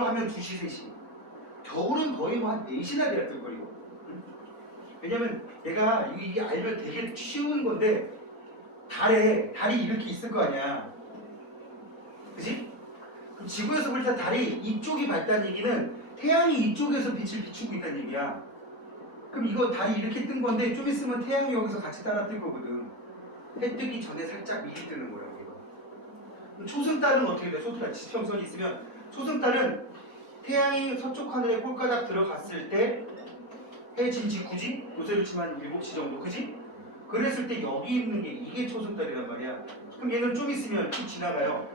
하면 2시, 3시. 겨울은 거의 뭐 한 4시나 돼야 뜰 거리고. 왜냐면 내가 이게 알면 되게 쉬운 건데 달이 이렇게 있을 거 아니야. 그지? 그럼 지구에서 볼 때 달이 이쪽이 밝다는 얘기는 태양이 이쪽에서 빛을 비추고 있다는 얘기야. 그럼 이거 달이 이렇게 뜬 건데 좀 있으면 태양이 여기서 같이 따라 뜰 거거든. 해 뜨기 전에 살짝 미리 뜨는 거야. 그럼 초승달은 어떻게 돼? 초승달 지평선이 있으면 초승달은 태양이 서쪽 하늘에 꼴가닥 들어갔을 때 해 지금 직후지? 요새로 치면 7시 정도, 그지? 그랬을 때 여기 있는 게 이게 초승달이란 말이야. 그럼 얘는 좀 있으면 쭉 지나가요.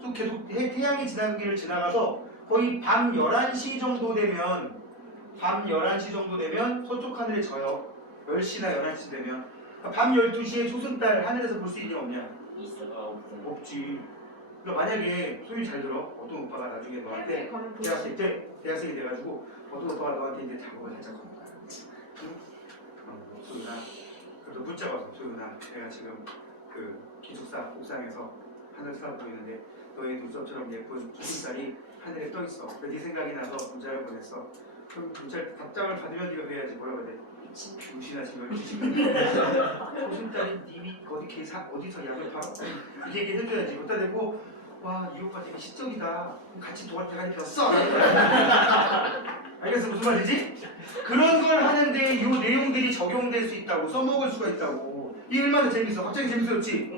쭉 계속 태양이 지나는 길을 지나가서 거의 밤 11시 정도 되면 서쪽 하늘에 져요. 10시나 11시 되면. 그러니까 밤 12시에 초승달 하늘에서 볼 수 있냐 없냐? 있어. 없지. 그러니까 만약에 소위 잘 들어. 어떤 오빠가 나중에 너한테 대학생이 돼가지고 어떤 오빠가 너한테 이제 작업을 살짝 거는 거야. 응? 소윤아, 그래도 붙잡아서 소윤아, 내가 지금 그 기숙사 옥상에서 하늘 쳐다보고 있는데 너의 눈썹처럼 예쁜 초승달이 하늘에 떠 있어. 네 생각이 나서 문자를 보냈어. 그럼 문자 답장을 받으면 네가 그래야지. 뭐라고 해야 돼? 정신아 지금 12시. 초승달이 님이 어디서 약을 팔아? 이렇게 얘기해줘야지. 갖다 대고 와, 이 오빠 되게 시적이다. 같이 도와주니까 써. 알겠어? 무슨 말이지? 그런 걸 하는데 이 내용들이 적용될 수 있다고, 써먹을 수가 있다고. 이 얼마나 재밌어. 갑자기 재밌어졌지?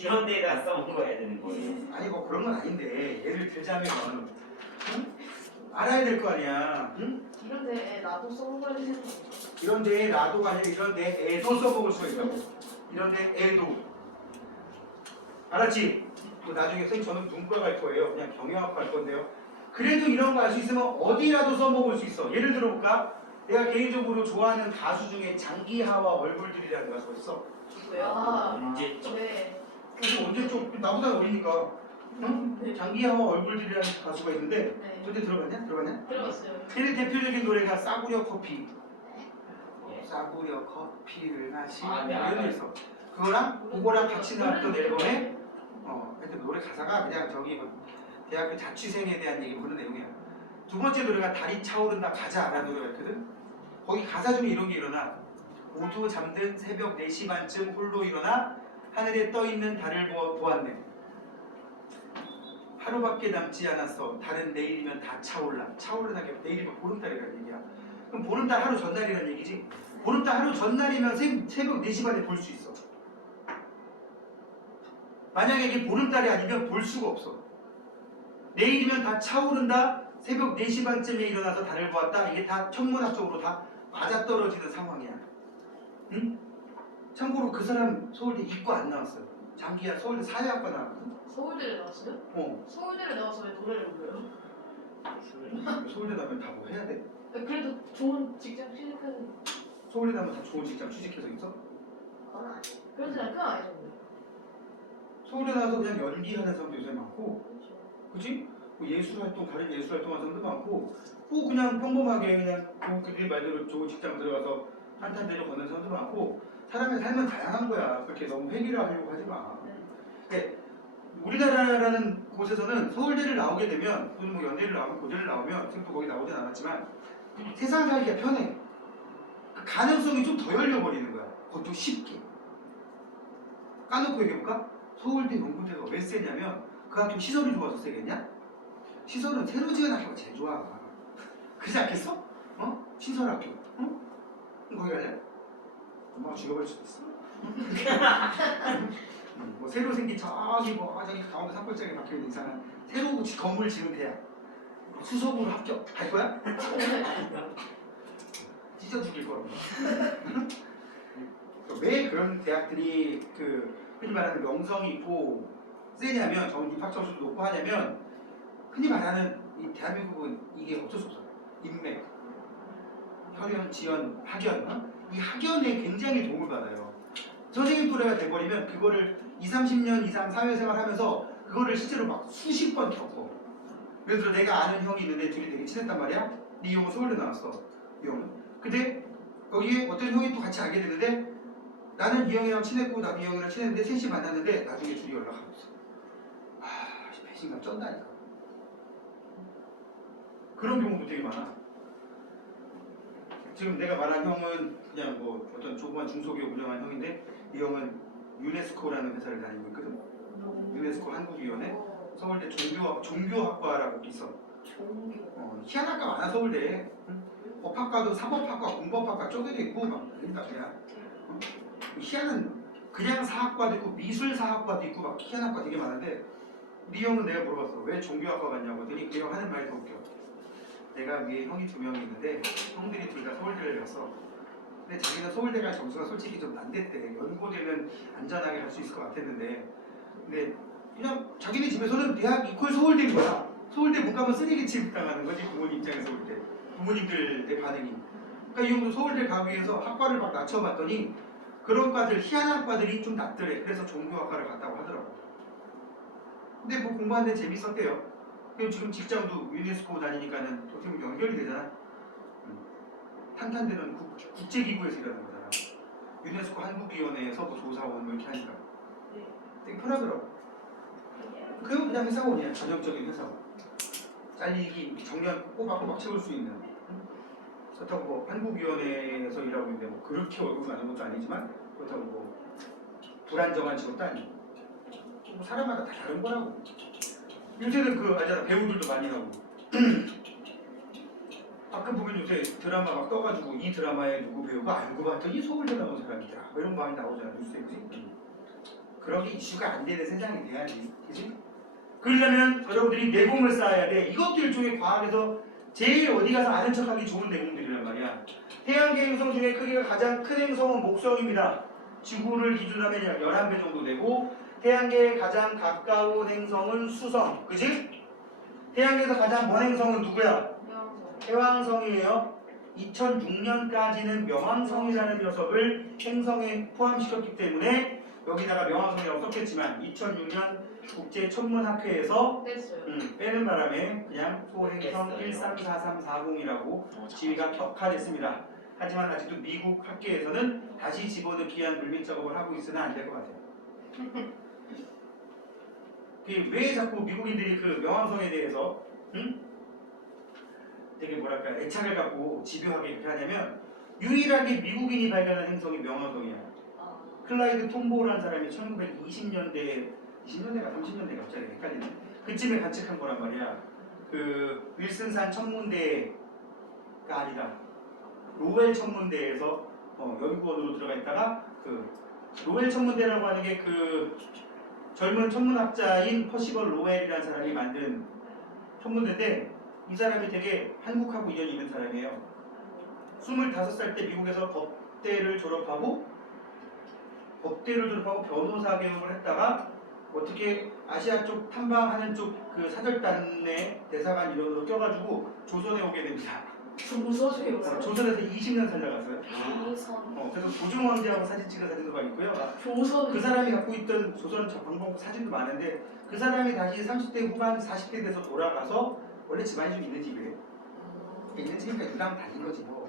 이런 데다 써먹어야 되는 거예요. 아니 뭐 그런 건 아닌데 예를 들자면 응? 알아야 될 거 아니야. 응? 이런데 나도 써먹어야 되는 거. 이런데 나도가 아니라 이런데 애도 써먹을 수가 있다고. 이런데 애도. 알았지? 또 나중에 선생님 저는 문과 갈 거예요. 그냥 경영학 갈 건데요. 그래도 이런 거 알 수 있으면 어디라도 써먹을 수 있어. 예를 들어볼까? 내가 개인적으로 좋아하는 가수 중에 장기하와 얼굴들이라는 가수가 있어. 왜요? 언제쯤? 네. 그래서 언제쯤 나보다 어리니까. 응? 장기하와 얼굴들이라는 가수가 있는데 네. 저때 들어봤냐? 들어봤어요. 제일 대표적인 노래가 싸구려 커피. 싸구려 커피를 마시면 이런 거 있어. 그거랑 같이 나왔던 앨범에 하여튼 노래 가사가 그냥 저기 뭐 대학교 자취생에 대한 얘기 그런 내용이야. 두 번째 노래가 달이 차오른다 가자라는 노래가 있거든. 거기 가사 중에 이런 게 일어나. 모두 잠든 새벽 4시 반쯤 홀로 일어나 하늘에 떠있는 달을 보았네. 하루밖에 남지 않았어. 달은 내일이면 다 차오르나 게 내일이면 보름달이라는 얘기야. 그럼 보름달 하루 전날이라는 얘기지. 보름달 하루 전날이면 새벽 4시 반에 볼 수 있어. 만약에 이게 보름달이 아니면 볼 수가 없어. 내일이면 다 차오른다. 새벽 4시 반쯤에 일어나서 달을 보았다. 이게 다 천문학적으로 다 맞아떨어지는 상황이야. 응? 참고로 그 사람 서울대 이과 안 나왔어요. 장기야 서울대 사회학과 나왔거든. 서울대를 나왔어요? 서울대를 나와서 왜 노래를 불러요? 서울대 나면 다 뭐 해야 돼? 그래도 좋은 직장 취직하는. 서울대 나면 다 좋은 직장 취직해서 있어? 그러진 않고 아니죠. 서울대 나와서 그냥 연기하는 사람도 요새 많고, 그렇죠. 그치? 뭐 예술활동, 다른 예술활동 하는 사람도 많고, 뭐 그냥 평범하게 그냥 그들 말대로 좋은 직장 들어가서 한탄대로 걷는 사람도 많고, 사람의 삶은 다양한 거야. 그렇게 너무 회귀를 하려고 하지 마. 근데 우리나라라는 곳에서는 서울대를 나오게 되면, 또는 뭐 연대를 나오면, 고대를 나오면, 지금 또 거기 나오진 않았지만, 세상 살기가 편해. 그 가능성이 좀 더 열려버리는 거야. 그것도 쉽게. 까놓고 얘기해볼까? 서울대 연구대가 왜 세냐면 그 학교 시설이 좋아서 세겠냐? 시설은 새로 지은 학교가 제일 좋아. 그러지 않겠어? 신설학교. 응? 거기 갈래? 엄마가 죽여버릴 수도 있어. 뭐 새로 생긴 저기 저기 가운데 산골짜기에 박혀있는 이상한 새로 건물 지은 대학 수석으로 합격 할 거야? 찢어 죽일 거라고. 왜 그런 대학들이 흔히 말하는 명성이 있고 세냐면 전 입학점수도 높고 하냐면 흔히 말하는 이 대한민국은 이게 어쩔 수 없어요. 인맥, 혈연, 지연, 학연 이 학연에 굉장히 도움을 받아요. 선생님 또래가 돼버리면 그거를 20-30년 이상 사회생활 하면서 그거를 실제로 막 수십 번 겪어. 예를 들어 내가 아는 형이 있는데 둘이 되게 친했단 말이야. 이 형은 서울대 나왔어. 이 형은. 근데 거기에 어떤 형이 또 같이 알게 되는데 나는 이 형이랑 친했고 나도 이 형이랑 친했는데 셋이 만났는데 나중에 둘이 연락하고 있어. 배신감 쩐다니까. 그런 경우도 되게 많아. 지금 내가 말한 형은 그냥 뭐 어떤 조그만 중소기업 운영한 형인데 이 형은 유네스코라는 회사를 다니고 있거든. 유네스코 한국위원회 서울대 종교학과라고 있어. 희한한 과 많아 서울대. 응? 법학과도 사법학과, 공법학과 쪼개져 있고 막 그러니까 그냥 희한한 그냥 사학과도 있고 미술 사학과도 있고 막 희한한 과 되게 많은데 네 형은 내가 물어봤어. 왜 종교학과 갔냐고 했더니 그 형 하는 말이 더 웃겨. 내가 위에 형이 2명이 있는데 형들이 둘 다 서울대를 갔어. 근데 자기는 서울대 갈 점수가 솔직히 좀 안 됐대. 연고대는 안전하게 갈 수 있을 것 같았는데 근데 그냥 자기네 집에서는 대학 이퀄 서울대인 거야. 서울대 못 가면 쓰레기 취급당하는 거지 부모님 입장에서 볼 때. 부모님들의 반응이. 그러니까 이 형도 서울대 가기 위해서 학과를 막 낮춰봤더니 그런 과들, 희한한 과들이 좀 낫더래. 그래서 종교학과를 갔다고 하더라고. 근데 뭐 공부하는데 재밌었대요. 그리고 지금 직장도 유네스코 다니니까는 어떻게 보면 연결이 되잖아. 탄탄대는 국제기구에서 일하는 거잖아. 유네스코 한국위원회에서 뭐 조사원 뭐 이렇게 하니까 되게 편하더라고. 그건 그냥 회사원이야. 전형적인 회사원. 잘리기 정년 꼬박꼬박 채울 수 있는. 그렇다고 뭐 한국위원회에서 일하고 있는데 뭐 그렇게 월급 많은 것도 아니지만 그렇다고 뭐 불안정한 직업도 아니고 뭐 사람마다 다 다른 거라고. 요새는 그 알잖아 배우들도 많이 나오고 가끔 보면 요새 드라마 막 떠가지고 이 드라마에 누구 배우가 알고 봤더니 서울대 나온 사람이더라 뭐 이런 거 많이 나오잖아 뉴스에. 그지? 그런 게 이슈가 안 되는 세상이 돼야지. 그지? 그러려면 여러분들이 내공을 쌓아야 돼. 이것도 일종의 과학에서 제일 어디 가서 아는 척하기 좋은 내공들이란 말이야. 태양계 행성 중에 크기가 가장 큰 행성은 목성입니다. 지구를 기준으로 하면 약 11배 정도 되고 태양계에 가장 가까운 행성은 수성. 그지? 태양계에서 가장 먼 행성은 누구야? 해왕성이에요. 2006년까지는 명왕성이라는 녀석을 행성에 포함시켰기 때문에 여기다가 명왕성이라고 썼겠지만 2006년 국제천문학회에서 빼는 바람에 그냥 소행성 134340이라고 지위가 격하됐습니다. 하지만 아직도 미국 학계에서는 다시 집어넣기 위한 물밑 작업을 하고 있으나 안 될 것 같아요. 왜 자꾸 미국인들이 그 명왕성에 대해서 되게 뭐랄까 애착을 갖고 집요하게 이렇게 하냐면 유일하게 미국인이 발견한 행성이 명왕성이야. 클라이드 톰보우라는 사람이 1920년대가 30년대 갑자기 헷갈리네. 그쯤에 관측한 거란 말이야. 그 윌슨산 천문대가 아니다. 로웰 천문대에서 연구원으로 들어가 있다가 그 로웰 천문대라고 하는 게 그 젊은 천문학자인 퍼시벌 로웰이라는 사람이 만든 천문대인데 이 사람이 되게 한국하고 인연이 있는 사람이에요. 25살 때 미국에서 법대를 졸업하고 변호사 교육을 했다가 어떻게 아시아 쪽 탐방하는 쪽 그 사절단의 대사관 일원으로 껴가지고 조선에 오게 됩니다. 조선에서 20년 살다갔어요. 그래서 조중 왕제하고 사진 찍은 사진도 많이 있고요. 그 사람이 갖고 있던 조선 방법 사진도 많은데 그 사람이 다시 30대 후반 40대 돼서 돌아가서 원래 집안이 좀 있는 집이에요. 있는 집이니까 유당 다닌 거지 뭐.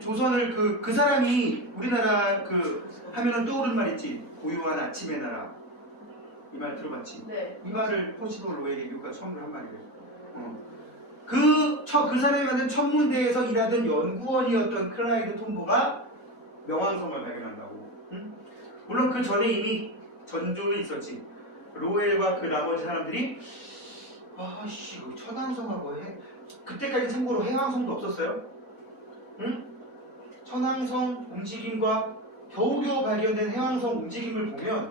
조선을 그 사람이 우리나라 그 하면은 떠오르는 말 있지. 고요한 아침의 나라. 이 말 들어봤지? 네. 이 말을 포시볼 로웰이 미국가 처음으로 한 말이에요. 그 사람이 만든 천문대에서 일하던 연구원이었던 클라이드 톰보가 명왕성을 발견한다고. 물론 그 전에 이미 전조는 있었지. 로웰과 그 나머지 사람들이 아씨 천왕성하고 그때까지 참고로 해왕성도 없었어요. 천왕성 움직임과 겨우겨우 발견된 해왕성 움직임을 보면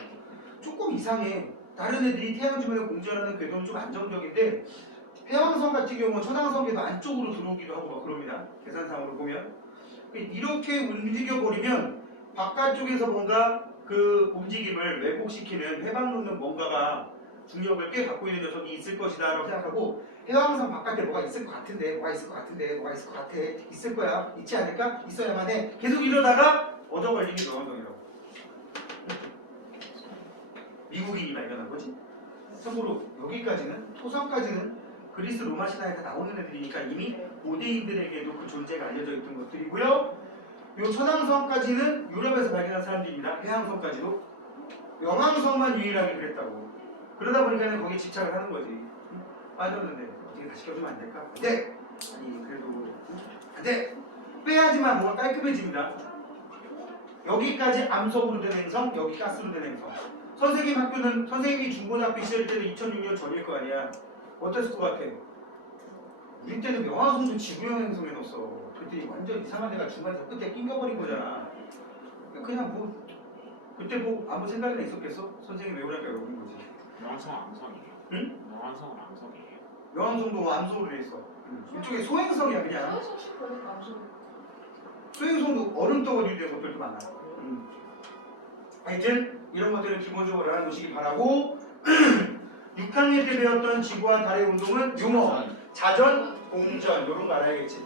조금 이상해. 다른 애들이 태양 주변에 공전하는 궤도는 좀 안정적인데 해왕성 같은 경우는 천왕성에도 안쪽으로 들어오기도 하고 막 그럽니다. 계산상으로 보면 이렇게 움직여버리면 바깥쪽에서 뭔가 그 움직임을 왜곡시키는 회방 놓는 뭔가가 중력을 꽤 갖고 있는 녀석이 있을 것이다 라고 생각하고 해왕성 바깥에 뭐가 있을 것 같은데 뭐가 있을 것 같아 있을 거야 있지 않을까? 있어야만 해. 계속 이러다가 얻어걸린 게 명왕성이라고. 미국인이 발견한 거지. 참고로 여기까지는 토성까지는 그리스 로마 신화에 다 나오는 애들이니까 이미 고대인들에게도 그 존재가 알려져 있던 것들이고요. 요 천왕성까지는 유럽에서 발견한 사람들입니다. 해왕성까지도. 명왕성만 유일하게 그랬다고. 그러다 보니까 거기에 집착을 하는 거지. 빠졌는데 어떻게 다 시켜주면 안 될까? 안 돼! 아니 그래도 안 돼! 빼야지만 뭐가 깔끔해집니다. 여기까지 암석으로 된 행성, 여기 가스로 된 행성. 선생님 학교는 선생님이 중고등학교 시절 때는 2006년 전일 거 아니야. 어땠을 것 같아? 우리 때는 명화성도 지구형 행성에 넣었어. 그때 완전 이상한 애가 중간에서 끝에 낑겨버린 거잖아. 그냥 뭐 그때 뭐 아무 생각이나 있었겠어? 선생님 외우라니까 외우는 거지. 명성은 암성이에요. 응? 명성은 암성이에요. 명왕성도 암석으로 돼 있어. 이쪽에 소행성이야 그냥. 서울서 싶으니까 암소. 소행성도 얼음 덩어리에 대해서 것들도 많아. 하여튼 이런 것들을 기본적으로 알아놓으시기 바라고 6학년 때 배웠던 지구와 달의 운동은 용어, 자전, 공전 이런 거 알아야겠지.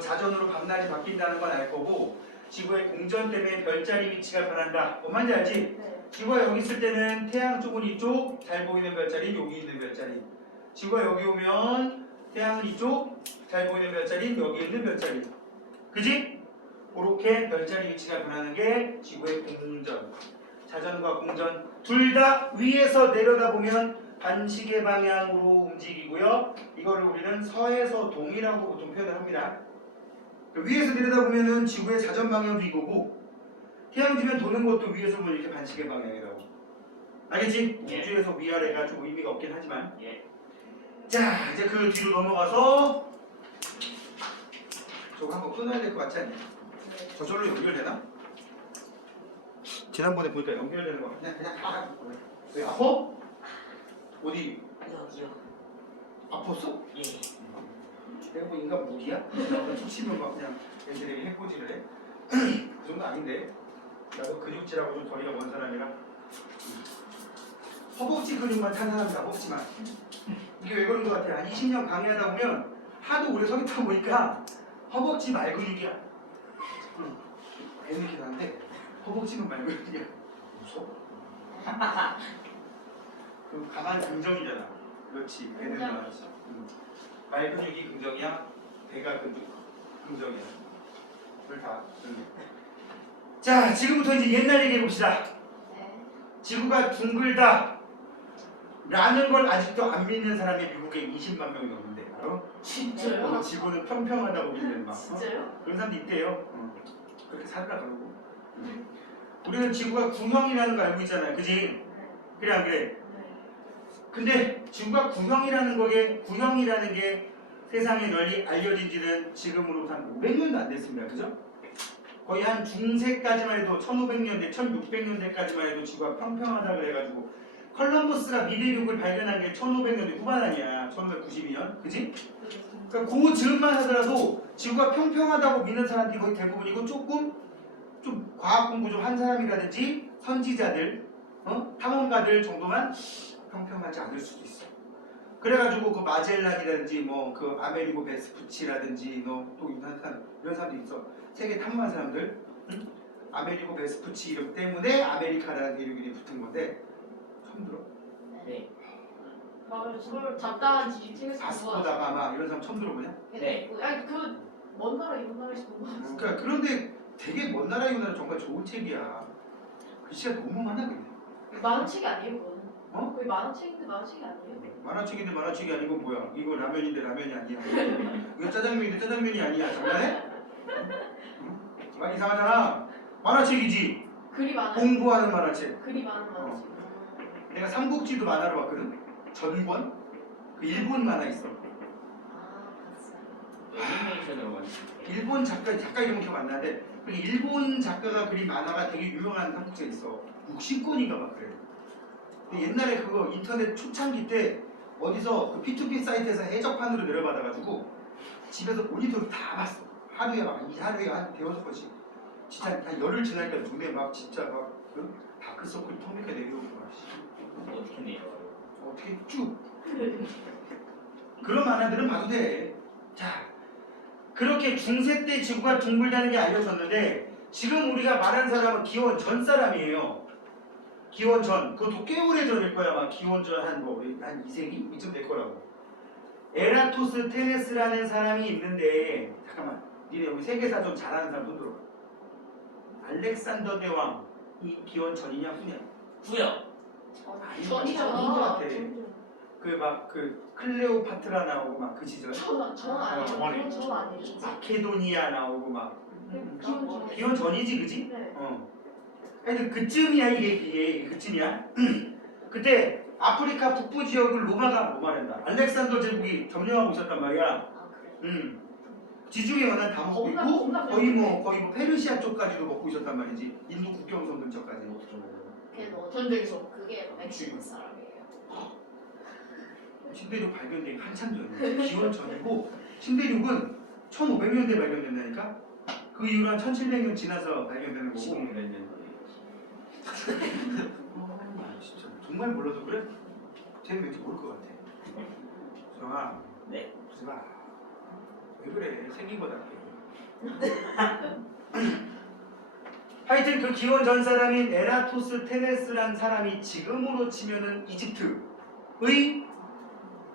자전으로 밤낮이 바뀐다는 건 알 거고 지구의 공전 때문에 별자리 위치가 변한다. 뭔지 알지? 네. 지구가 여기 있을 때는 태양 쪽은 이쪽, 잘 보이는 별자리 여기 있는 별자리. 지구가 여기 오면 태양은 이쪽, 잘 보이는 별자리 여기 있는 별자리. 그지? 그렇게 별자리 위치가 변하는 게 지구의 공전. 자전과 공전 둘 다 위에서 내려다보면 반시계 방향으로 움직이고요. 이거를 우리는 서에서 동이라고 보통 표현을 합니다. 위에서 내려다보면은 지구의 자전 방향도 이거고 태양 지면 도는 것도 위에서 보면 이렇게 반시계 방향이라고. 알겠지? 예. 우주에서 위아래가 좀 의미가 없긴 하지만. 예. 자, 이제 그 뒤로 넘어가서 저거 한번 끊어야 될 것 같지 않냐? 저절로 연결되나? 지난번에 보니까 연결되는 거 그냥 왜 아파? 어디 여기요. 아팠어? 예. 내가 뭐 인간 무기야? 툭 치면 막 그냥 애들에게 해코지를 해? 그 정도 아닌데 나도 근육질하고 좀 거리가 먼 사람이라 허벅지 근육만 탄 사람이다. 허벅지만 이게 왜 그런 것 같아? 한 20년 강의하다 보면 하도 오래 서 있다 보니까 허벅지 말 근육이야. 애들이긴 한데 허벅지는 말 근육이야. 무서워? 그 가만 긍정이잖아. 그렇지. 애들은 말이지. 말 근육이 긍정이야. 배가 긍정이야. 둘 다. 자, 지금부터 이제 옛날 얘기해 봅시다. 네. 지구가 둥글다 라는 걸 아직도 안 믿는 사람이 미국에 20만 명이 넘는데 알아? 진짜요? 지구는 평평하다고 믿는 막 진짜요? 그런 사람도 있대요. 그렇게 살으라 그러고. 우리는 지구가 구형이라는 거 알고 있잖아요. 그지? 네. 그래 안 그래? 네. 근데 지구가 구형이라는 게 세상에 널리 알려진 지는 지금으로부터 한 500년도 안 됐습니다. 그죠? 거의 한 중세까지만 해도 1500년대, 1600년대까지만 해도 지구가 평평하다 그래가지고 컬럼버스가 미대륙을 발견한 게 1500년대 후반 아니야. 1592년. 그지? 그러니까 그 즈음만 하더라도 지구가 평평하다고 믿는 사람들이 거의 대부분이고 조금 좀 과학 공부 좀 한 사람이라든지 선지자들, 탐험가들 정도만 평평하지 않을 수도 있어. 그래가지고 그 마젤란이라든지 뭐 그 아메리고 베스푸치라든지 또 이런 사람들이 있어. 세계 탐험한 사람들. 응? 아메리고 베스푸치 이름 때문에 아메리카라는 대륙이 붙은 건데 처음 들어? 네. 맞아요. 저를 잡다한 지식 책에서 바스코다가 막 이런 사람 처음 들어보냐? 네. 아니 그먼 나라 이런 나라에서 본 거. 그러니까 그런데 되게 먼 나라 이 나라 정말 좋은 책이야. 글씨가 너무 많아 근데. 만원 책이 아니에요, 그거는. 어? 거의 만원 책인데 만원 책이 아니에요. 만화책인데 만화책이 아니고 뭐야? 이거 라면인데 라면이 아니야. 이거 짜장면인데 짜장면이 아니야. 장난해? 응? 말 이상하잖아. 만화책이지. 글이 많아요. 공부하는 만화책. 글이 많은 만화 책. 내가 삼국지도 만화로 봤거든. 전권? 그 일본 만화 있어. 아, 봤어요. 애니메이션으로 만든. 일본 작가 이름 기억 안 나는데 그 일본 작가가 그린 만화가 되게 유명한 삼국지가 있어. 60권인가 막 그래. 근데 옛날에 그거 인터넷 초창기 때 어디서 그 P2P 사이트에서 해적판으로 내려받아가지고 집에서 모니터로 다 봤어. 하루에 한 대여섯 번씩. 진짜 한 열흘 지나니까 눈에 막 진짜 막 다크서클 텅이게 내려오고 막. 어떻게 내요? 어떻게 쭉. 그런 만화들은 봐도 돼. 자, 그렇게 중세 때 지구가 둥글다는 게 알려졌는데 지금 우리가 말한 사람은 기원 전 사람이에요. 기원 전. 그것도 꽤 오래 전일 거야. 막 기원 전 한 2세기? 이쯤 될 거라고. 에라토스테네스라는 사람이 있는데 잠깐만. 니네 여기 세계사 좀 잘하는 사람 손 들어. 알렉산더 대왕이 기원 전이냐 후냐? 후요. 아닌 것 같아. 그 클레오파트라 나오고 막 그 시절. 전 아니에요. 저번에. 그건 전 아니에요. 마케도니아 나오고 막 기원 전. 기원 전이지 그지? 네. 하여튼 그쯤이야 이게 그쯤이야. 그때 아프리카 북부 지역을 로마란다. 알렉산더 제국이 점령하고 있었단 말이야. 아 그래. 지중해 연안 다 먹고 겁나- 있고 겁나 거의 뭐 페르시아 쪽까지도 먹고 있었단 말이지. 인도 국경선 근처까지. 그래도 전쟁에서. 그게 멕시코 사람이에요. 신대륙 발견된 게 한참 전이야. 기원 전이고 신대륙은 1500년대에 발견된다니까. 그 이후로 한 1700년 지나서 발견되는 거고. 지금 몇 년도예요? 진짜 정말 몰라도 그래? 쟤는 왠지 모를 것 같아. 정아. 네. 무슨 말? 왜 그래? 생긴 거답게. 하여튼 그 기원 전 사람인 에라토스테네스란 사람이 지금으로 치면은 이집트의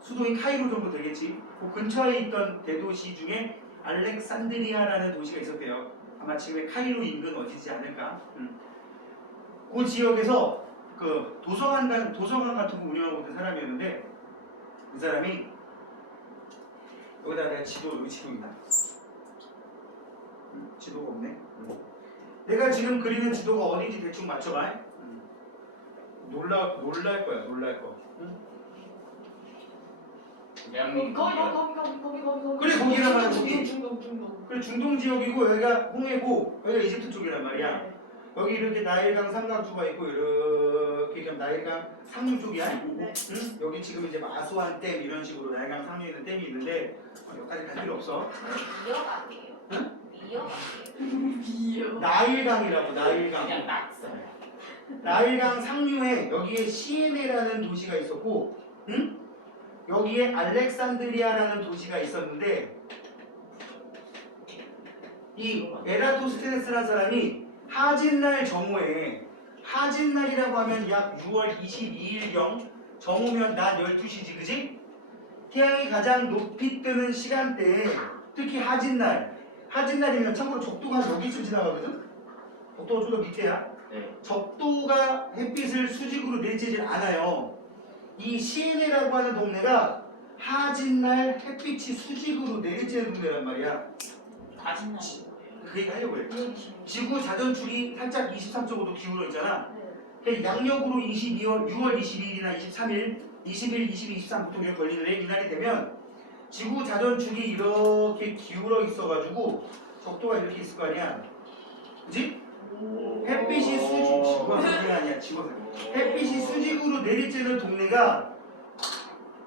수도인 카이로 정도 되겠지. 그 근처에 있던 대도시 중에 알렉산드리아라는 도시가 있었대요. 아마 지금의 카이로 인근 어디지 않을까. 그 지역에서 그 도서관 같은 거 운영하고 있던 사람이었는데 그 사람이 여기다 내가 지도입니다. 지도가 없네. 내가 지금 그리는 지도가 어딘지 대충 맞춰봐. 놀랄 거야. 대한민국. 거기. 그래, 거기란 말이야, 거기. 중동. 그래 중동 지역이고 여기가 홍해고 여기가 이집트 쪽이란 말이야. 네. 여기 이렇게 나일강 삼각주가 있고 이렇게 그냥 나일강 상류 쪽이야. 네. 응? 여기 지금 이제 아수안 댐 이런 식으로 나일강 상류에 있는 댐이 있는데 여기까지 갈 필요 없어. 미역 아니에요? 응? 미역 아니에요? 비요. 나일강이라고 나일강. 그냥 낙서요. 나일강 상류에 여기에 시에네라는 도시가 있었고, 응? 여기에 알렉산드리아라는 도시가 있었는데 이 에라토스테네스라는 사람이 하진날 정오에 하진날이라고 하면 약 6월 22일경 정오면 낮 12시지 그지? 태양이 가장 높이 뜨는 시간대에 특히 하진날이면 참고로 적도가 여기쯤 지나가거든? 적도가 좀 더 밑에야. 네. 적도가 햇빛을 수직으로 내리쬐질 않아요. 이 시에네라고 하는 동네가 하진날 햇빛이 수직으로 내리쬐는 동네란 말이야. 다진날. 그 얘기 하려고 그래. 지구 자전축이 살짝 23.5도 기울어 있잖아. 네. 양력으로 6월 22일이나 23일, 21, 22, 23 보통 이렇게 걸리는데 이날이 되면 지구 자전축이 이렇게 기울어 있어가지고 적도가 이렇게 있을 거 아니야. 그지? 햇빛이 햇빛이 수직으로 내리쬐는 동네가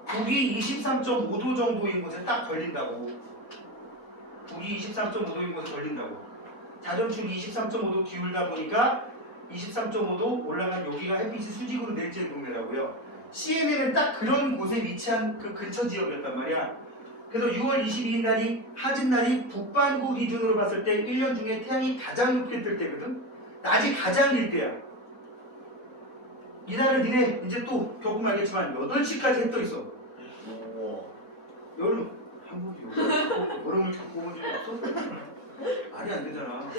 북위 23.5도 정도인 곳에 딱 걸린다고. 북위 23.5도인 곳에 걸린다고. 자전축이 23.5도 기울다 보니까 23.5도 올라간 여기가 햇빛이 수직으로 내리쬐는 동네라고요. CNN은 딱 그런 곳에 위치한 그 근처 지역이었단 말이야. 그래서 6월 22일 날이 하진날이 북반구 기준으로 봤을 때 1년 중에 태양이 가장 높게 뜰 때거든. 낮이 가장 길 때야. 이날은 니네 이제 또 겪으면 알겠지만 8시까지 해 떠 있어. 여름 한 번도 여름을 겪어본 적이 없어? 말이 안 되잖아.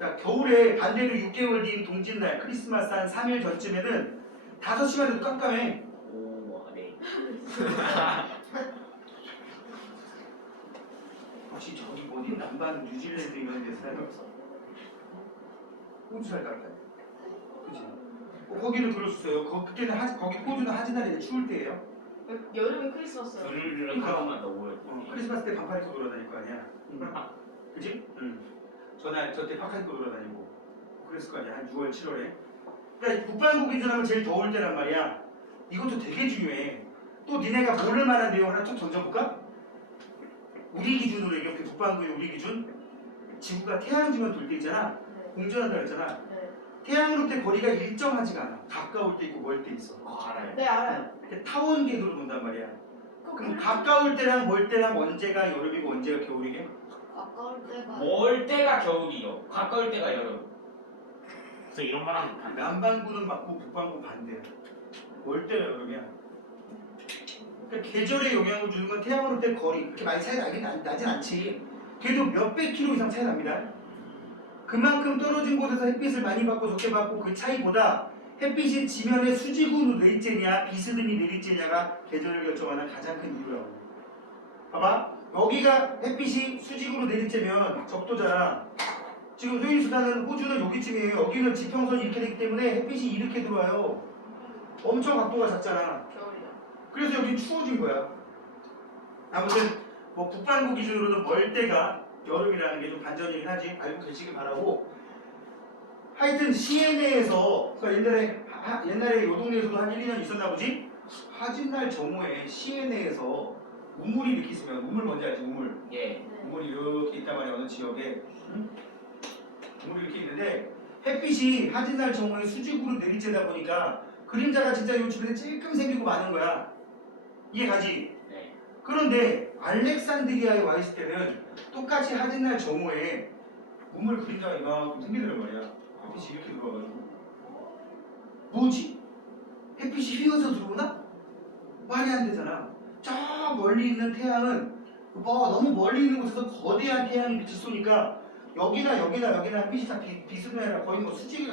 야, 겨울에 반대로 6개월 뒤인 동짓날 크리스마스 한 3일 전쯤에는 5시만 해도 깜깜해. 네. 혹시 저기 어디 남반 뉴질랜드 이런 데 살이 없어? 호주 살까? 그치? 거기는 그럴 수 있어요. 그때는 거기 호주는 하진날이 추울 때예요. 여름에 크리스마스요. 그러니까 하루만 더 모여. 크리스마스 때 반팔 입고 돌아다닐 거 아니야. 그치? 응. 저때 파카 입고 돌아다니고 그랬을 거 아니야. 한 6월, 7월에. 그러니까 북반구 기준하면 제일 더울 때란 말이야. 이것도 되게 중요해. 또 니네가 모를 만한 내용 하나 좀 던져볼까? 우리 기준으로 얘기할게. 북반구의 우리 기준. 지구가 태양 주변 돌 때 있잖아. 네. 공전한다 그랬잖아. 네. 태양으로부터 거리가 일정하지가 않아. 가까울 때 있고 멀 때 있어. 알아요. 네 알아요. 타원 궤도로 논단 말이야. 그럼 가까울 때랑 멀 때랑 언제가 여름이고 언제가 겨울이게? 가까울 때가. 멀 때가 겨울이요. 가까울 때가 여름. 그래서 이런 말 하면 남반구는 맞고 북반구 반대야. 멀 때가 여름이야. 그러니까 계절에 영향을 주는 건 태양으로부터 거리. 그렇게 많이 차이 나진 않지. 그래도 몇백 킬로 이상 차이 납니다. 그만큼 떨어진 곳에서 햇빛을 많이 받고 적게 받고 그 차이보다 햇빛이 지면에 수직으로 내리쬐냐 비스듬히 내리쬐냐가 계절을 결정하는 가장 큰 이유라고. 봐봐. 여기가 햇빛이 수직으로 내리쬐면 적도잖아. 지금 소인수단은 호주는 여기쯤이에요. 여기는 지평선이 이렇게 되기 때문에 햇빛이 이렇게 들어와요. 엄청 각도가 작잖아. 겨울이야. 그래서 여기 추워진 거야. 아무튼 뭐 북반구 기준으로는 멀때가 여름이라는 게 좀 반전이긴 하지. 알고 계시길 바라고. 하여튼 시내에서 그러니까 옛날에 요 동네에서도 한 1, 2년 있었나 보지? 화진날 정오에 시내에서 우물이 이렇게 있으면 우물 뭔지 알지? 우물. 예. 네. 우물이 이렇게 있단 말이야. 어느 지역에. 응? 우물이 이렇게 있는데 햇빛이 화진날 정오에 수직으로 내리쬐다 보니까 그림자가 진짜 요 주변에 찔끔 생기고 마는 거야. 이해 가지? 네. 그런데 알렉산드리아에 와 있을 때는 똑같이 화진날 정오에 우물 그림자가 이만큼 생기더란 말이야. 햇빛이 이렇게 들어와가지고 뭐지? 햇빛이 휘어서 들어오나? 말이 안 되잖아. 저 멀리 있는 태양은 뭐 너무 멀리 있는 곳에서 거대한 태양이 빛을 쏘니까 여기나 햇빛이 다 비스듬히 아니라 거의 뭐 수직이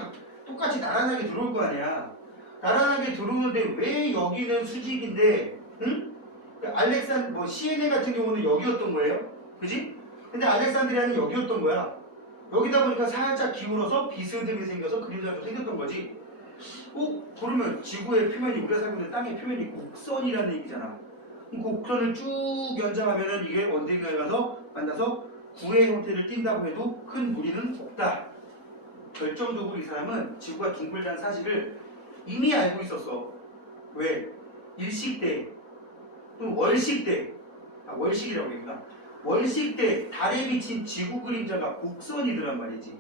똑같이 나란하게 들어올 거 아니야. 나란하게 들어오는데 왜 여기는 수직인데, 응? 시에네 같은 경우는 여기였던 거예요. 그지? 근데 알렉산드리아는 여기였던 거야. 여기다 보니까 살짝 기울어서 비스듬히 생겨서 그림자가 좀 생겼던 거지. 그러면 지구의 표면이 우리가 살고 있는 땅의 표면이 곡선이라는 얘기잖아. 그 곡선을 쭉 연장하면은 이게 언젠가에 가서 만나서 구의 형태를 띈다고 해도 큰 무리는 없다. 결정적으로 이 사람은 지구가 둥글다는 사실을 이미 알고 있었어. 왜? 일식 때, 또 월식 때, 월식이라고 했구나. 월식 때 달에 비친 지구 그림자가 곡선이더란 말이지.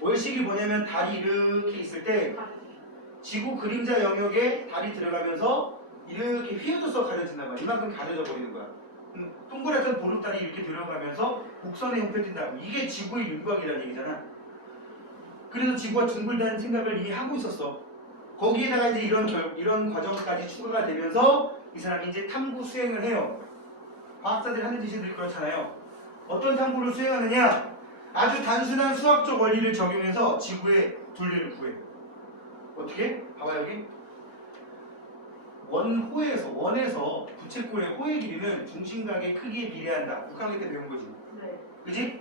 월식이 뭐냐면 달이 이렇게 있을 때 지구 그림자 영역에 달이 들어가면서 이렇게 휘어져서 가려진단 말이야. 이만큼 가려져 버리는 거야. 동그랗던 보름달이 이렇게 들어가면서 곡선의 형태를 띈다. 이게 지구의 윤곽이라는 얘기잖아. 그래서 지구가 둥글다는 생각을 이미 하고 있었어. 거기에다가 이제 이런 과정까지 추가가 되면서 이 사람이 이제 탐구 수행을 해요. 과학자들이 하는 짓이 늘 그렇잖아요. 어떤 탐구를 수행하느냐? 아주 단순한 수학적 원리를 적용해서 지구의 둘레를 구해. 어떻게? 봐봐 여기. 원에서 부채꼴의 호의 길이는 중심각의 크기에 비례한다. 국학일 때 배운 거지. 네. 그지?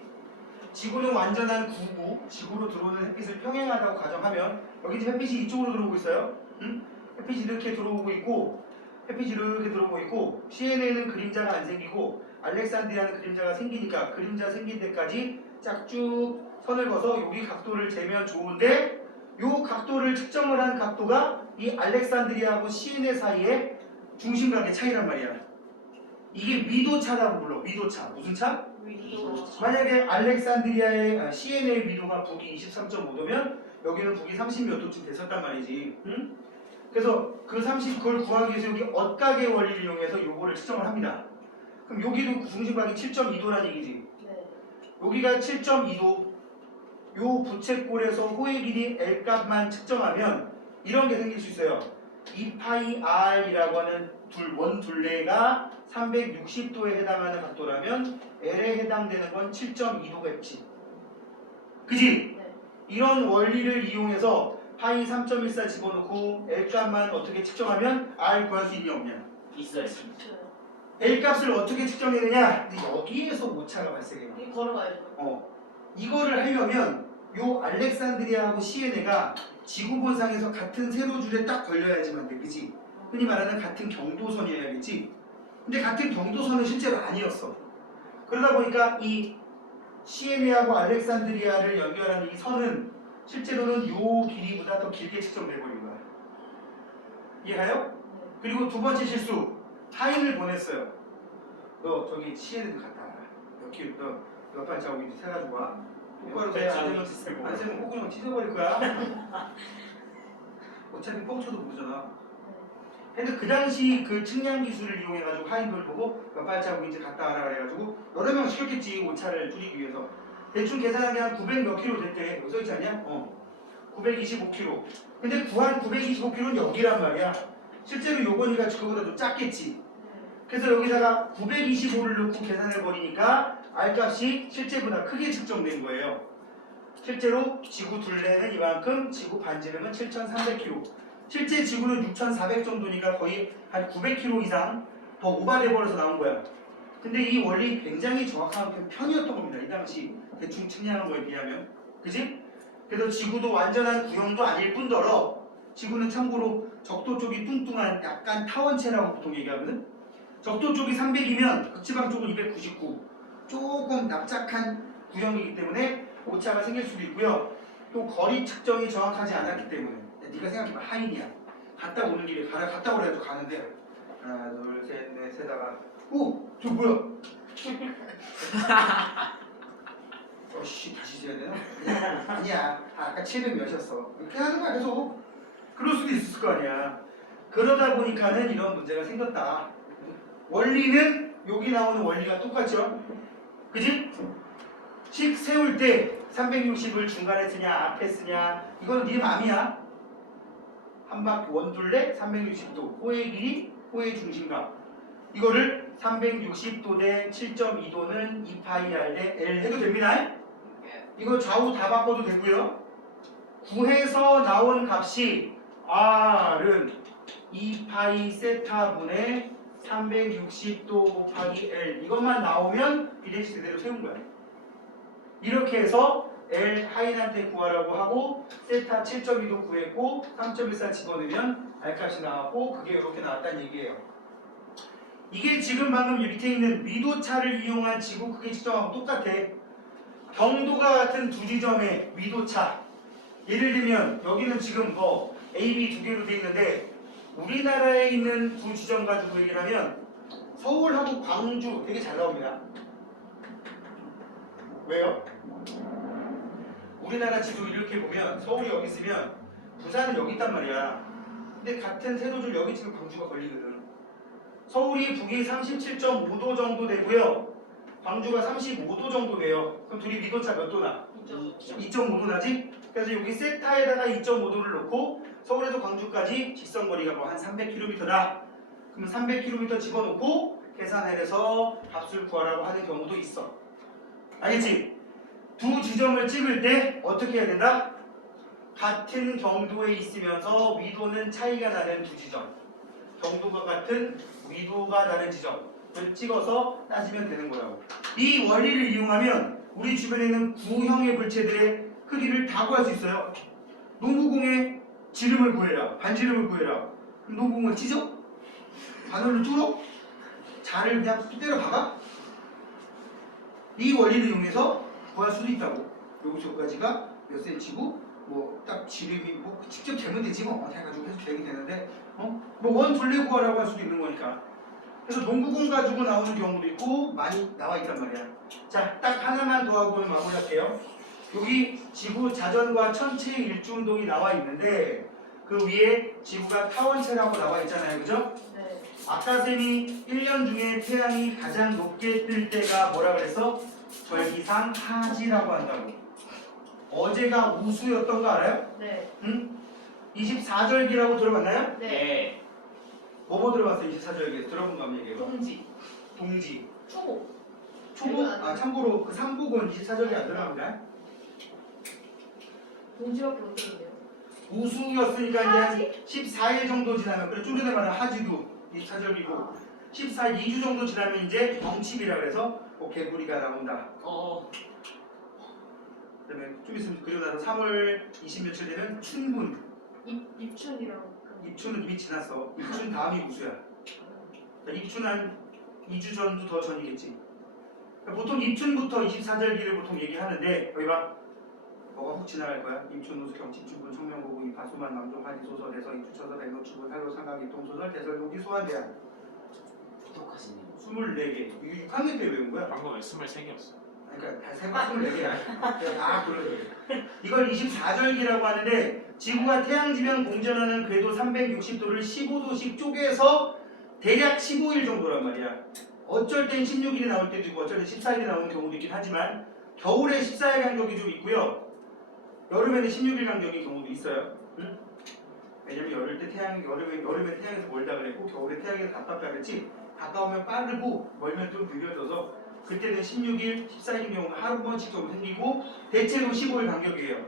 지구는 완전한 구구, 지구로 들어오는 햇빛을 평행하다고 가정하면 여기 이제 햇빛이 이쪽으로 들어오고 있어요. 응? 햇빛이 이렇게 들어오고 있고 CNA는 그림자가 안 생기고 알렉산드리아는 그림자가 생기니까 그림자 생긴 데까지 짝쭉 선을 그어서 여기 각도를 재면 좋은데 요 각도를 측정을 한 각도가 이 알렉산드리아하고 CNA 사이의 중심각의 차이란 말이야. 이게 위도차라고 불러. 위도차. 무슨 차? 위도. 만약에 알렉산드리아의 CNA 위도가 북이 23.5도면 여기는 북이 30몇 도쯤 됐었단 말이지. 응? 그래서 그걸 구하기 위해서 여기 엇각의 원리를 이용해서 요거를 측정을 합니다. 그럼 여기도 중심각이 7.2도라는 얘기지. 네. 여기가 7.2도. 요 부채꼴에서 호의 길이 L값만 측정하면 이런 게 생길 수 있어요. 2파이 R이라고 하는 원 둘레가 360도에 해당하는 각도라면 L에 해당되는 건 7.2도겠지. 그지? 네. 이런 원리를 이용해서 파이 3.14 집어넣고 L값만 어떻게 측정하면 R 구할 수 있냐 없냐? 있어요. 있어요. L값을 어떻게 측정해내냐? 근데 여기에서 오차가 발생해요. 이 걸어가야죠. 이거를 하려면 요 알렉산드리아하고 시에네가 지구본상에서 같은 세로줄에 딱 걸려야지만 돼. 그지? 흔히 말하는 같은 경도선이어야겠지? 근데 같은 경도선은 실제로 아니었어. 그러다 보니까 이 시에네하고 알렉산드리아를 연결하는 이 선은 실제로는 요 길이보다 더 길게 측정돼버린 거야. 이해가요? 네. 그리고 두 번째 실수. 타인을 보냈어요. 너 저기 시에네도 갔다 와라. 몇 발자국인지 세가지고 와. 똑바로 돼. 안 되면 꼬꾸라면 찢어버릴 거야. 어차피 뻥쳐도 모르잖아. 근데 그 당시 그 측량 기술을 이용해가지고 하인도를 보고 몇 발자국인지 갔다 와라 그래가지고 여러 명 시켰겠지. 오차를 줄이기 위해서. 대충 계산한 게 한 900 몇 킬로 됐대. 여기 써있지 않냐? 925킬로. 근데 구한 925킬로는 여기란 말이야. 실제로 요건이가 그거보다 좀 작겠지. 그래서 여기다가 925를 넣고 계산해버리니까 R값이 실제보다 크게 측정된 거예요. 실제로 지구 둘레는 이만큼, 지구 반지름은 7,300km. 실제 지구는 6,400 정도니까 거의 한 900km 이상 더 오버돼 버려서 나온 거야. 근데 이 원리 굉장히 정확한 편이었던 겁니다. 이 당시 대충 측량한 거에 비하면. 그지? 그래서 지구도 완전한 구형도 아닐 뿐더러 지구는 참고로 적도 쪽이 뚱뚱한 약간 타원체라고 보통 얘기하거든. 적도 쪽이 300이면 극지방 쪽은 299. 조금 납작한 구형이기 때문에 오차가 생길 수도 있고요. 또 거리 측정이 정확하지 않았기 때문에. 네가 생각해봐. 하인이야. 갔다 오는 길에 갔다 오라 해서 가는데 하나 둘 셋 넷 세다가 오! 저 뭐야? 어씨 다시 재야 되나? 아니야. 아까 700 몇이었어. 이렇게 하는 거야 계속. 그럴 수도 있을 거 아니야. 그러다 보니까는 이런 문제가 생겼다. 원리는 여기 나오는 원리가 똑같죠? 그지? 식 세울 때 360을 중간에 쓰냐 앞에 쓰냐 이거는 네 맘이야. 한 바퀴 원둘레 360도 호의 길이 호의 중심각 이거를 360도 대 7.2도는 2파이 r 대 L 해도 됩니다. 이거 좌우 다 바꿔도 되고요. 구해서 나온 값이 R은 2파이 세타분의 360도 곱하기 L 이것만 나오면 비례식 제대로 세운 거야. 이렇게 해서 L 하인한테 구하라고 하고 세타 7.2도 구했고 3.14 집어넣으면 R값이 나왔고 그게 이렇게 나왔다는 얘기예요. 이게 지금 방금 밑에 있는 미도차를 이용한 지구 크기 측정하고 똑같아. 경도가 같은 두 지점의 미도차 예를 들면 여기는 지금 A, B 두 개로 돼 있는데 우리나라에 있는 두 지점 가지고 얘기를 하면 서울하고 광주 되게 잘 나옵니다. 왜요? 우리나라 지도 이렇게 보면 서울이 여기 있으면 부산은 여기 있단 말이야. 근데 같은 세로줄 여기 지금 광주가 걸리거든. 서울이 북위 37.5도 정도 되고요. 광주가 35도 정도 돼요. 그럼 둘이 미도차 몇 도나? 2.5도 나지? 그래서 여기 세타에다가 2.5도를 놓고 서울에서 광주까지 직선거리가 뭐 한 300km다. 그럼 300km 집어넣고 계산해서 값을 구하라고 하는 경우도 있어. 알겠지? 두 지점을 찍을 때 어떻게 해야 된다? 같은 경도에 있으면서 위도는 차이가 나는 두 지점 경도가 같은 위도가 다른 지점을 찍어서 따지면 되는 거라고. 이 원리를 이용하면 우리 주변에 있는 구형의 물체들의 크기를 다 구할 수 있어요. 농구공의 지름을 구해라. 반지름을 구해라. 그럼 농구공을 찢어? 바늘로 뚫어? 자를 그냥 때려 박아? 이 원리를 이용해서 구할 수도 있다고. 여기서까지가 몇 센치고 뭐 딱 지름이 뭐 직접 재면 되지 뭐 해가지고 해서 되게 되는데 뭐 원 둘레 구하라고 할 수도 있는 거니까. 그래서 농구공 가지고 나오는 경우도 있고 많이 나와 있단 말이야. 자, 딱 하나만 더 하고 마무리할게요. 여기 지구 자전과 천체의 일중동이 나와 있는데 그 위에 지구가 타원체라고 나와 있잖아요, 그죠? 네. 아까 쌤이 1년 중에 태양이 가장 높게 뜰 때가 뭐라 그랬어? 절기상 하지라고 한다고. 어제가 우수였던 거 알아요? 네. 응? 24절기라고 들어봤나요? 네. 뭐 들어봤어요? 24절기 들어본 거 한번 얘기해봐. 동지. 동지. 초보. 초보? 아 참고로 그 삼복은 24절기 안 들어갑니다. 동지밖에 못 들었네요. 우수였으니까 이제 한 하지? 14일 정도 지나면 그래 좀 전에 말한 하지도 24절기고 14일 2주 정도 지나면 이제 경칩이라 그래서 뭐 개구리가 나온다. 그다음에 좀 있으면 그리고 나서 3월 20며칠 되면 춘분. 입춘이라고. 입춘은 이미 지났어. 입춘 다음이 우수야. 그러니까 입춘 한 2주 전도 더 전이겠지. 그러니까 보통 입춘부터 24절기를 보통 얘기하는데 여기 봐. 뭐가 훅 지나갈 거야? 입춘, 우수, 경칩, 춘분, 청명고고, 입하수만, 망종, 화지, 소서, 대서, 입주처서, 백로, 추분, 살로, 상각, 입동소설, 대설용기, 소환대안. 똑똑하시네요. 24개. 이거 6학년 때 외운 거야? 방금 23개였어. 그러니까 다 세가 24개야. 내가 다 돌려줘요. 이걸 24절기라고 하는데 지구가 태양지면 공전하는 궤도 360도를 15도씩 쪼개서 대략 15일 정도란 말이야. 어쩔 땐 16일이 나올 때도 있고 어쩔 땐 14일이 나오는 경우도 있긴 하지만 겨울에 14일 간격이 좀 있고요. 여름에는 16일 간격인 경우도 있어요. 응? 왜냐면 여름에 태양에서 멀다 그랬고 겨울에 태양에서 가깝다 그랬지 가까우면 빠르고 멀면 좀 느려져서 그때는 16일, 14일인 경우는 하루 번씩 정도 생기고 대체로 15일 간격이에요.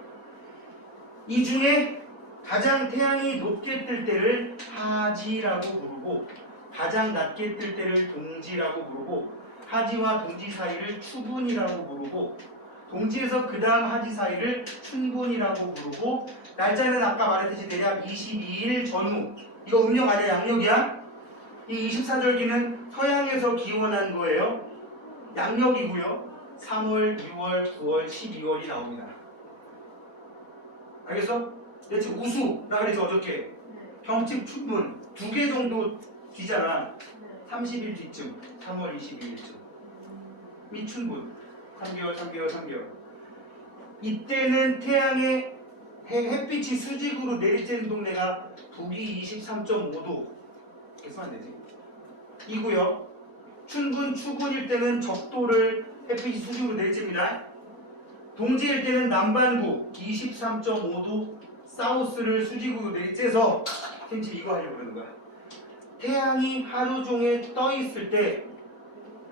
이 중에 가장 태양이 높게 뜰 때를 하지라고 부르고 가장 낮게 뜰 때를 동지라고 부르고 하지와 동지 사이를 추분이라고 부르고 동지에서 그 다음 하지 사이를 춘분이라고 부르고 날짜는 아까 말했듯이 대략 22일 전후. 이거 음력 아니야 양력이야? 이 24절기는 서양에서 기원한 거예요. 양력이고요. 3월, 6월, 9월, 12월이 나옵니다. 알겠어? 대체 우수라 그래서 어저께 네. 경칩 춘분 2개 정도 뒤잖아. 네. 30일 뒤쯤 3월 22일쯤 이 춘분 3개월 이때는 태양의 햇빛이 수직으로 내리쬐는 동네가 북위 23.5도 이렇게 쓰면 안 되지 이고요. 춘분, 추분일 때는 적도를 햇빛이 수직으로 내리쬐입니다. 동지일 때는 남반구 23.5도 사우스를 수직으로 내리쬐서 지금 이거 하려고 그러는 거야. 태양이 하루 종일 떠 있을 때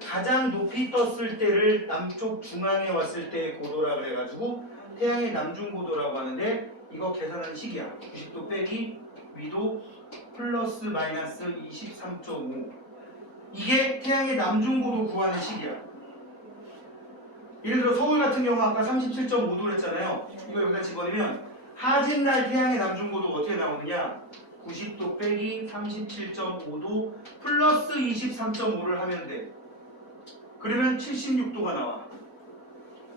가장 높이 떴을 때를 남쪽 중앙에 왔을 때의 고도라고 해가지고 태양의 남중고도라고 하는데 이거 계산하는 식이야. 90도 빼기 위도 플러스 마이너스 23.5 이게 태양의 남중고도 구하는 식이야. 예를 들어 서울 같은 경우 아까 37.5도 했잖아요. 이거 여기다 집어넣으면 하진날 태양의 남중고도가 어떻게 나오느냐 90도 빼기 37.5도 플러스 23.5를 하면 돼. 그러면 76도가 나와.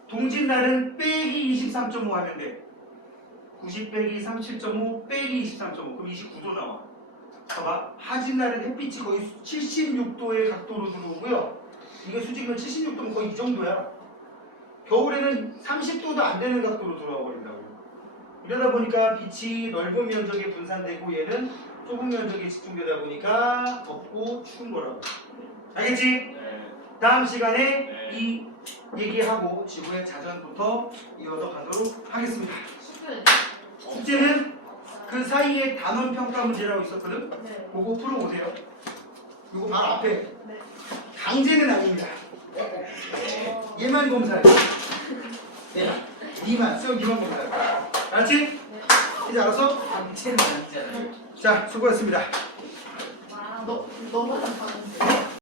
동짓날은 빼기 23.5 하면 돼. 90 빼기 37.5 빼기 23.5 그럼 29도 나와. 봐봐. 하진날은 햇빛이 거의 76도의 각도로 들어오고요. 이게 수직이면 76도면 거의 이 정도야. 겨울에는 30도도 안 되는 각도로 들어와 버린다고. 이러다 보니까 빛이 넓은 면적에 분산되고 얘는 좁은 면적에 집중되다 보니까 덥고 추운 거라고. 알겠지? 네. 다음 시간에 네. 이 얘기하고 지구의 자전부터 이어서 가도록 하겠습니다. 숙제는? 숙제는 그 사이에 단원 평가 문제라고 있었거든? 네. 그거 풀어보세요. 이거 바로 앞에. 네. 강제는 아닙니다. 얘만 검사해. 얘만. 니만. 수영 니만 검사해. 알았지? 네. 이제 알았어? 강제는 아니잖아요. 자, 수고했습니다. 너무 잘하는데.